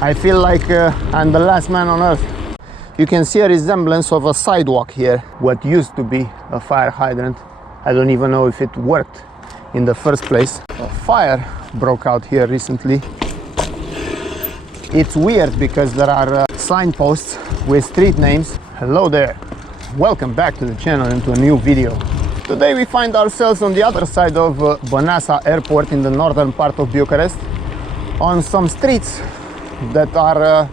I feel like I'm the last man on earth. You can see a resemblance of a sidewalk here, what used to be a fire hydrant. I don't even know if it worked in the first place. A fire broke out here recently. It's weird because there are signposts with street names. Hello there, welcome back to the channel and to a new video. Today we find ourselves on the other side of Băneasa Airport in the northern part of Bucharest, on some streets that are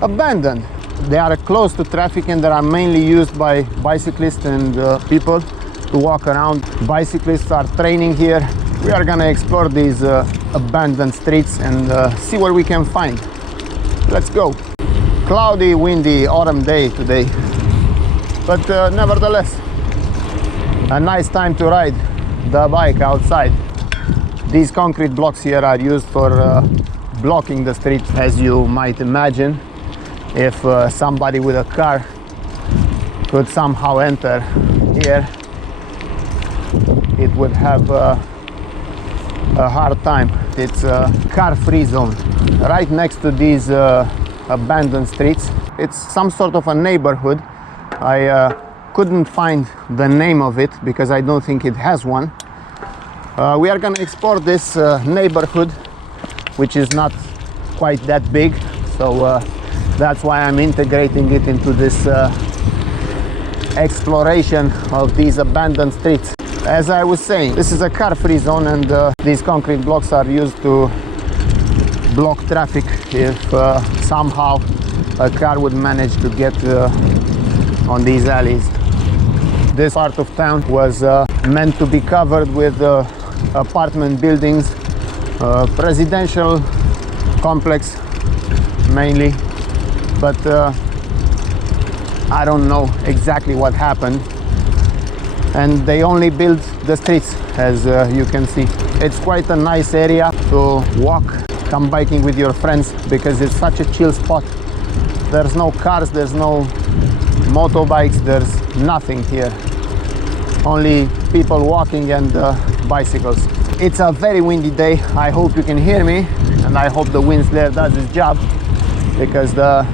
abandoned. They are close to traffic and they are mainly used by bicyclists and people to walk around. Bicyclists are training here. We are gonna explore these abandoned streets and see what we can find. Let's go. Cloudy, windy, autumn day today, but nevertheless a nice time to ride the bike outside. These concrete blocks here are used for blocking the street, as you might imagine. If somebody with a car could somehow enter here, it would have a hard time. It's a car-free zone right next to these abandoned streets. It's some sort of a neighborhood. I couldn't find the name of it because I don't think it has one. We are gonna explore this neighborhood, which is not quite that big, so that's why I'm integrating it into this exploration of these abandoned streets. As I was saying, this is a car-free zone, and these concrete blocks are used to block traffic if somehow a car would manage to get on these alleys. This part of town was meant to be covered with apartment buildings, residential complex mainly, but I don't know exactly what happened, and they only built the streets, as you can see. It's quite a nice area to walk, come biking with your friends, because it's such a chill spot. There's no cars, there's no motorbikes, there's nothing here, only people walking and bicycles. It's a very windy day. I hope you can hear me, and I hope the wind there does its job, because the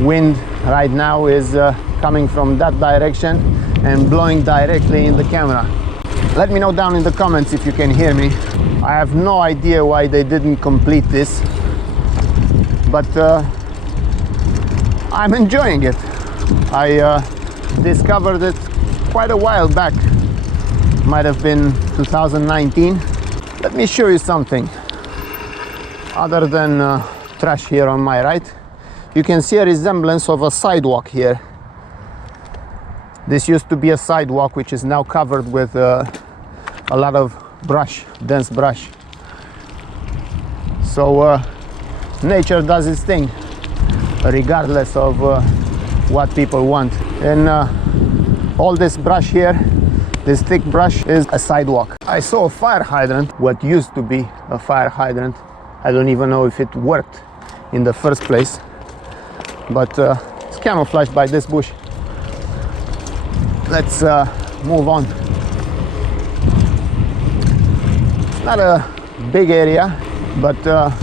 wind right now is coming from that direction and blowing directly in the camera. Let me know down in the comments if you can hear me. I have no idea why they didn't complete this, but I'm enjoying it. I discovered it quite a while back, might have been 2019. Let me show you something. Other than trash here on my right, you can see a resemblance of a sidewalk here. This used to be a sidewalk, which is now covered with a lot of brush, dense brush. So nature does its thing, regardless of what people want. And all this brush here, this thick brush, is a sidewalk. I saw a fire hydrant, what used to be a fire hydrant. I don't even know if it worked in the first place, but it's camouflaged by this bush. Let's move on. It's not a big area, but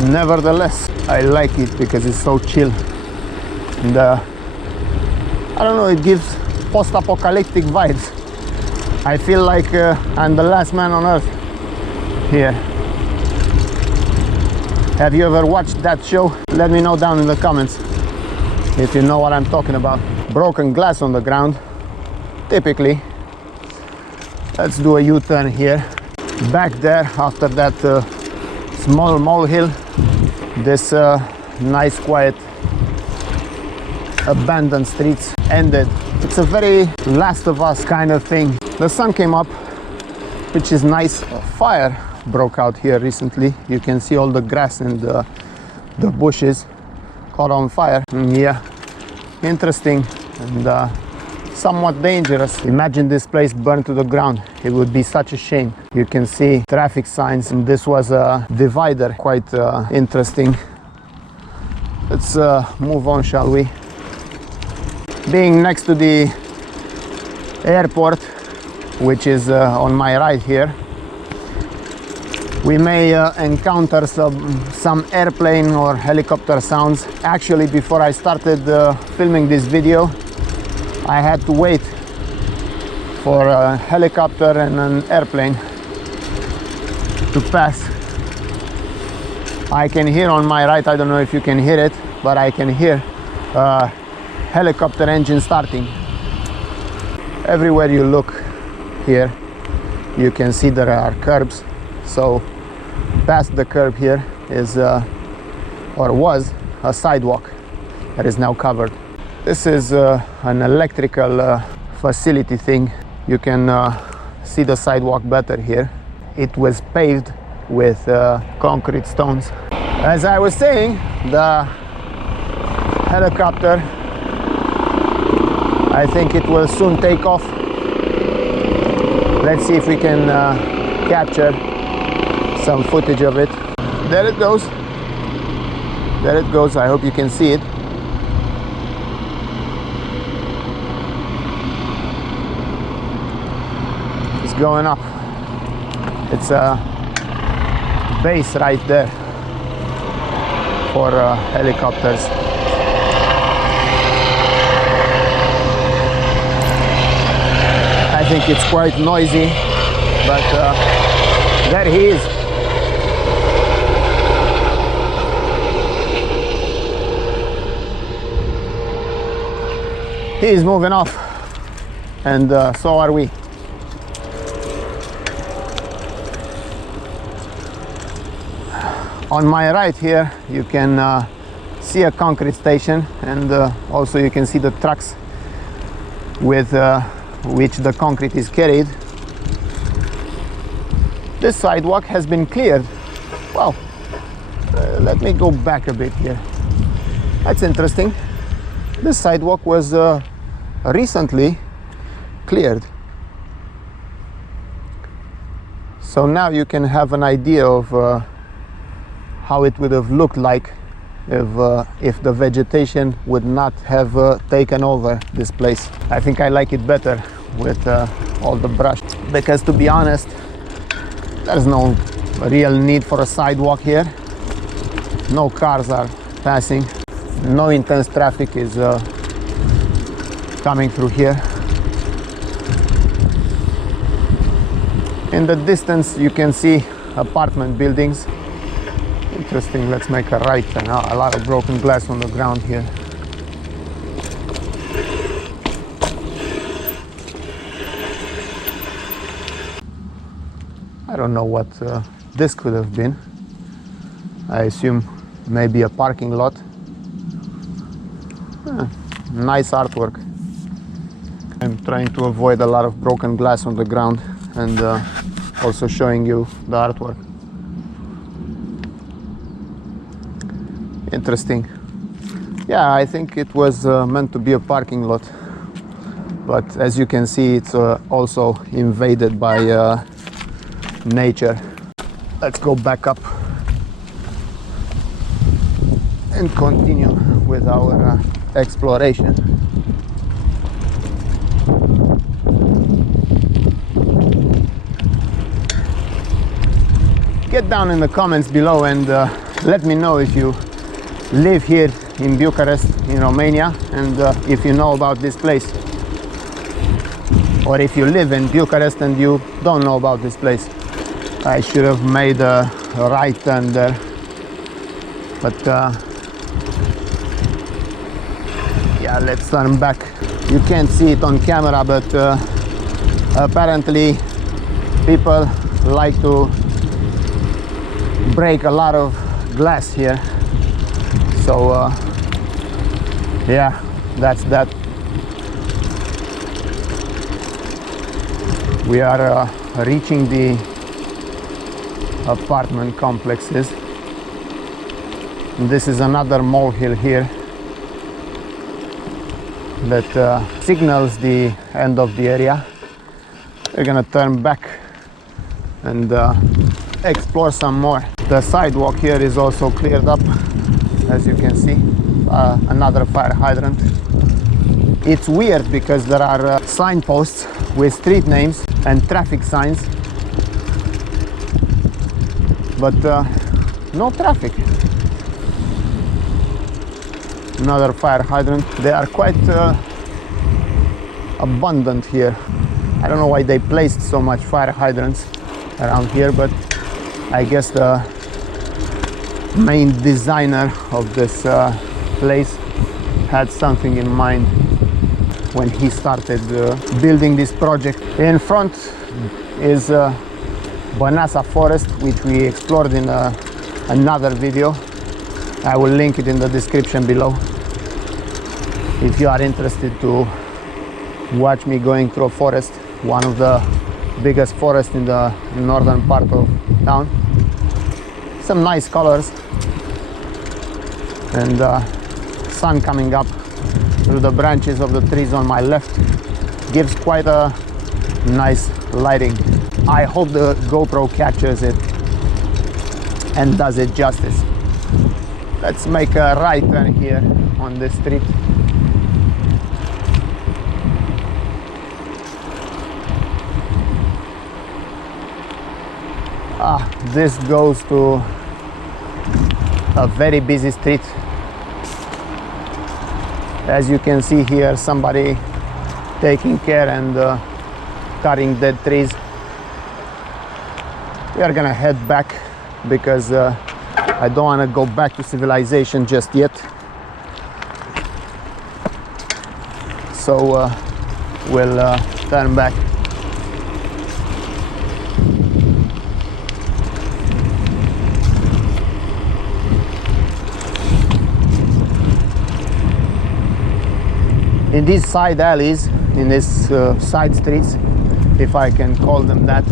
nevertheless I like it because it's so chill, and I don't know, it gives post-apocalyptic vibes. I feel like I'm the last man on earth here. Have you ever watched that show? Let me know down in the comments if you know what I'm talking about. Broken glass on the ground, typically. Let's do a U-turn here. Back there, after that small molehill, this nice quiet abandoned streets ended. It's a very Last of Us kind of thing. The sun came up, which is nice. A fire broke out here recently. You can see all the grass and the bushes caught on fire. Yeah, interesting and somewhat dangerous. Imagine this place burned to the ground. It would be such a shame. You can see traffic signs, and this was a divider. Quite interesting. Let's move on, shall we? Being next to the airport, which is on my right here, We may encounter some airplane or helicopter sounds. Actually, before I started filming this video, I had to wait for a helicopter and an airplane to pass. I can hear on my right, I don't know if you can hear it, but I can hear a helicopter engine starting. Everywhere you look here, you can see there are curbs. So past the curb here is or was a sidewalk that is now covered. This is an electrical facility thing. You can see the sidewalk better here. It was paved with concrete stones. As I was saying, the helicopter, I think it will soon take off. Let's see if we can capture some footage of it. There it goes. There it goes. I hope you can see it. It's going up. It's a base right there for helicopters. I think it's quite noisy, but there he is. He is moving off, and so are we. On my right here, you can see a concrete station, and also you can see the trucks with which the concrete is carried. This sidewalk has been cleared. Well, let me go back a bit here. That's interesting. This sidewalk was recently cleared. So now you can have an idea of how it would have looked like if the vegetation would not have taken over this place. I think I like it better with all the brush, because to be honest, there's no real need for a sidewalk here. No cars are passing. No intense traffic is coming through here. In the distance you can see apartment buildings. Interesting. Let's make a right turn. A lot of broken glass on the ground here. I don't know what this could have been. I assume maybe a parking lot. Nice artwork. I'm trying to avoid a lot of broken glass on the ground and also showing you the artwork. Interesting. Yeah, I think it was meant to be a parking lot, but as you can see, it's also invaded by nature. Let's go back up and continue with our exploration. Get down in the comments below and let me know if you live here in Bucharest, in Romania, and if you know about this place, or if you live in Bucharest and you don't know about this place. I should have made a right turn there, but yeah, let's turn back. You can't see it on camera, but apparently people like to break a lot of glass here. So yeah, that's that. We are reaching the apartment complexes. And this is another molehill here that signals the end of the area. We're gonna turn back and explore some more. The sidewalk here is also cleared up, as you can see. Another fire hydrant. It's weird because there are signposts with street names and traffic signs, but no traffic. Another fire hydrant. They are quite abundant here. I don't know why they placed so much fire hydrants around here, but I guess the main designer of this place had something in mind when he started building this project. In front is Băneasa Forest, which we explored in another video. I will link it in the description below if you are interested to watch me going through a forest, one of the biggest forests in the northern part of town. Some nice colors, and sun coming up through the branches of the trees on my left gives quite a nice lighting. I hope the GoPro captures it and does it justice. Let's make a right turn here on this street. This goes to a very busy street. As you can see here, somebody taking care and cutting dead trees. We are gonna head back because I don't want to go back to civilization just yet. So we'll turn back. In these side alleys, in these side streets, if I can call them that,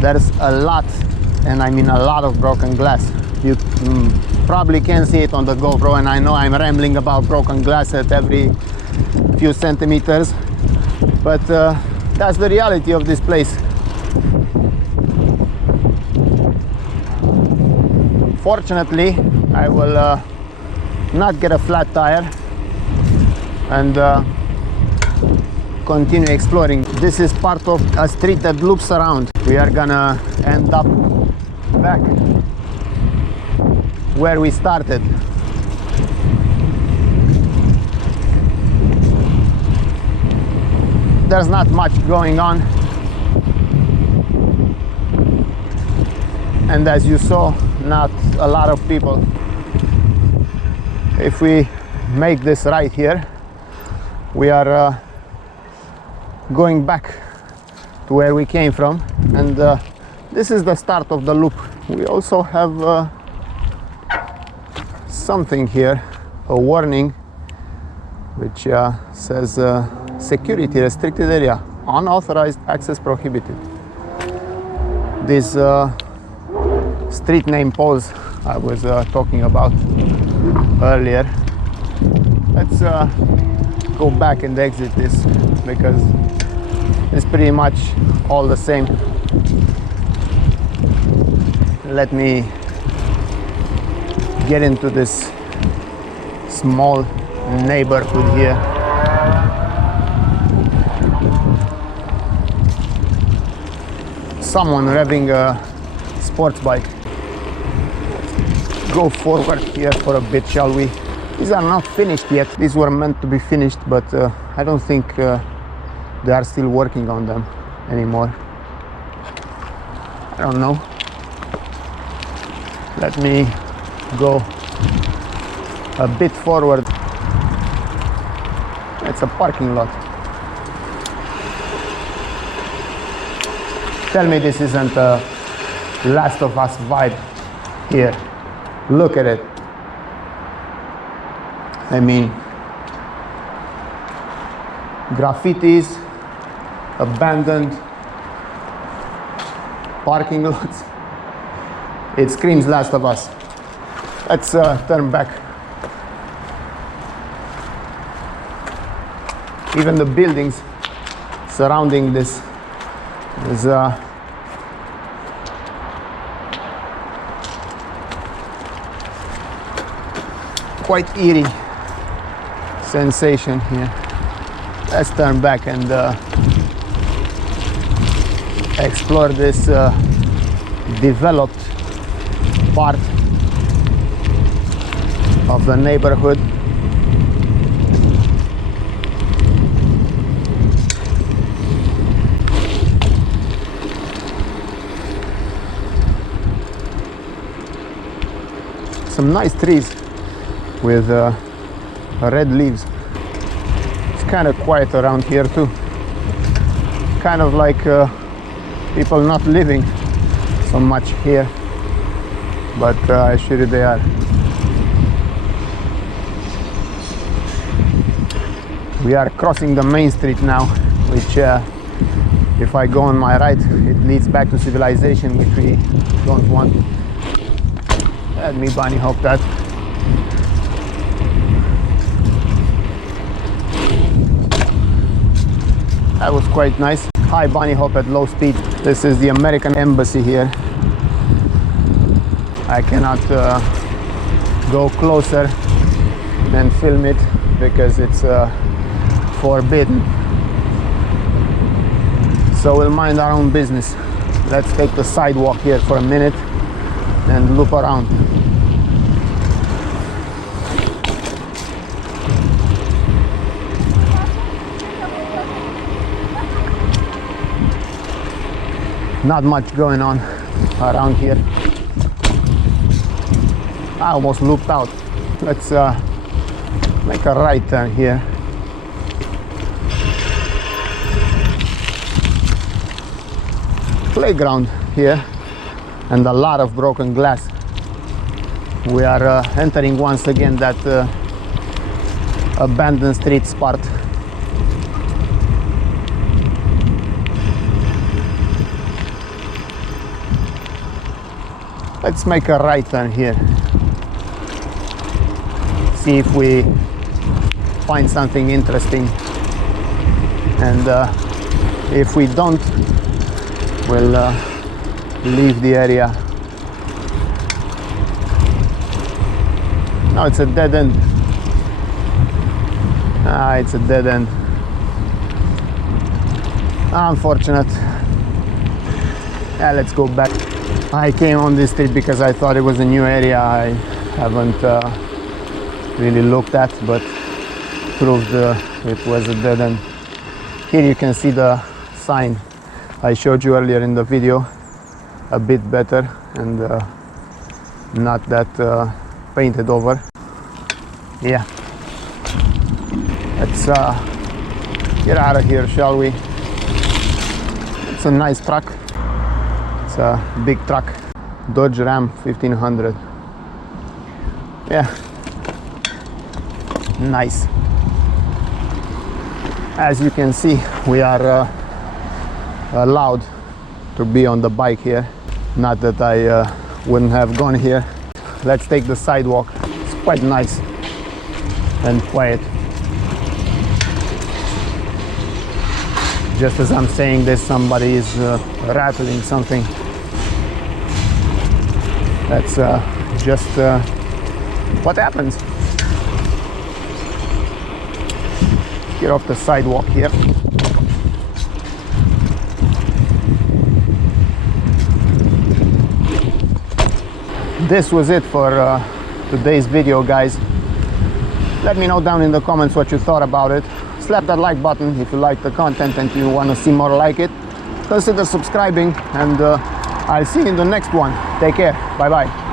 there's a lot, and I mean a lot of broken glass. You probably can see it on the GoPro, and I know I'm rambling about broken glass at every few centimeters, but that's the reality of this place. Fortunately, I will not get a flat tire and continue exploring. This is part of a street that loops around. We are gonna end up back where we started. There's not much going on, and as you saw, not a lot of people. If we make this right here, we are going back to where we came from, and this is the start of the loop. We also have something here, a warning which says security restricted area, unauthorized access prohibited. These street name poles I was talking about earlier. Let's go back and exit this because it's pretty much all the same. Let me get into this small neighborhood here. Someone revving a sports bike. Go forward here for a bit, shall we? These are not finished yet. These were meant to be finished, but I don't think they are still working on them anymore. I don't know. Let me go a bit forward. It's a parking lot. Tell me this isn't a Last of Us vibe here. Look at it. I mean, graffitis, abandoned parking lots. It screams Last of Us. Let's turn back. Even the buildings surrounding this is quite eerie sensation here. Let's turn back and explore this developed part of the neighborhood. Some nice trees with red leaves. It's kind of quiet around here too. Kind of like people not living so much here, but I assure you they are. We are crossing the main street now, which if I go on my right, it leads back to civilization, which we don't want. Let me bunny hop that. That was quite nice. High bunny hop at low speed. This is the American Embassy here. I cannot go closer and film it because it's forbidden. So we'll mind our own business. Let's take the sidewalk here for a minute and loop around. Not much going on around here. I almost looped out. Let's make a right turn here. Playground here and a lot of broken glass. We are entering once again that abandoned street spot. Let's make a right turn here. See if we find something interesting, and if we don't, we'll leave the area. No, it's a dead end. It's a dead end. Unfortunate. Let's go back. I came on this street because I thought it was a new area I haven't really looked at, but proved it was a dead end. Here you can see the sign I showed you earlier in the video a bit better and not that painted over. Yeah, let's get out of here, shall we? It's a nice truck. It's a big truck, Dodge Ram 1500. Yeah, nice. As you can see, we are allowed to be on the bike here. Not that I wouldn't have gone here. Let's take the sidewalk. It's quite nice and quiet. Just as I'm saying this, somebody is rattling something. That's just what happens. Get off the sidewalk here. This was it for today's video, guys. Let me know down in the comments what you thought about it. Slap that like button if you like the content and you want to see more like it. Consider subscribing, and I'll see you in the next one. Take care. Bye bye.